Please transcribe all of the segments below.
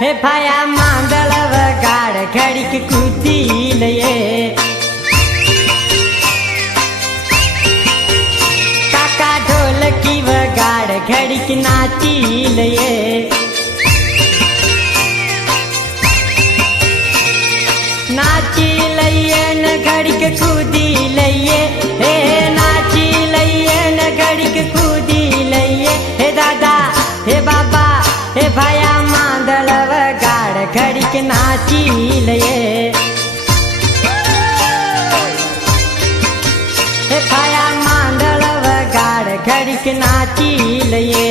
હે ભાયા માંદળ વગાડ ઘડીક કૂદી લઈએ. કાકા ઢોલકી વગાડ ઘડીક નાચી લઈએ. ઘડીક નાચી લઈએ. હે માંડળ વગાડ ઘડીક નાચી લઈએ.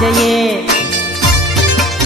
谢谢。